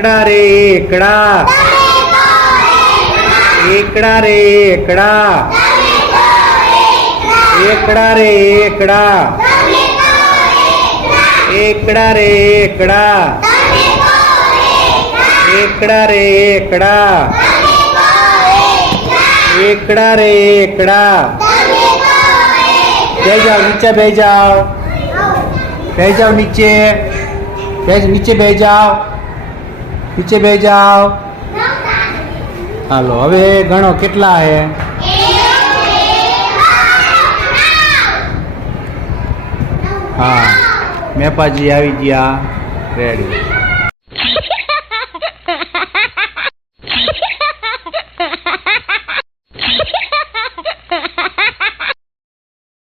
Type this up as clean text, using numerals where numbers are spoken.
એકડા રે એકડા, એકડા રે એકડા, એકડા રે એકડા, એકડા રે એકડા, એકડા રે એકડા, એકડા રે એકડા. બે જાઓ નીચે, બે જાઓ, બે જાઓ નીચે, નીચે બે જાઓ, નીચે બે જાઓ. હાલો હવે ગણો કેટલા હે. હા મેપાજી આવી ગયા, રેડી.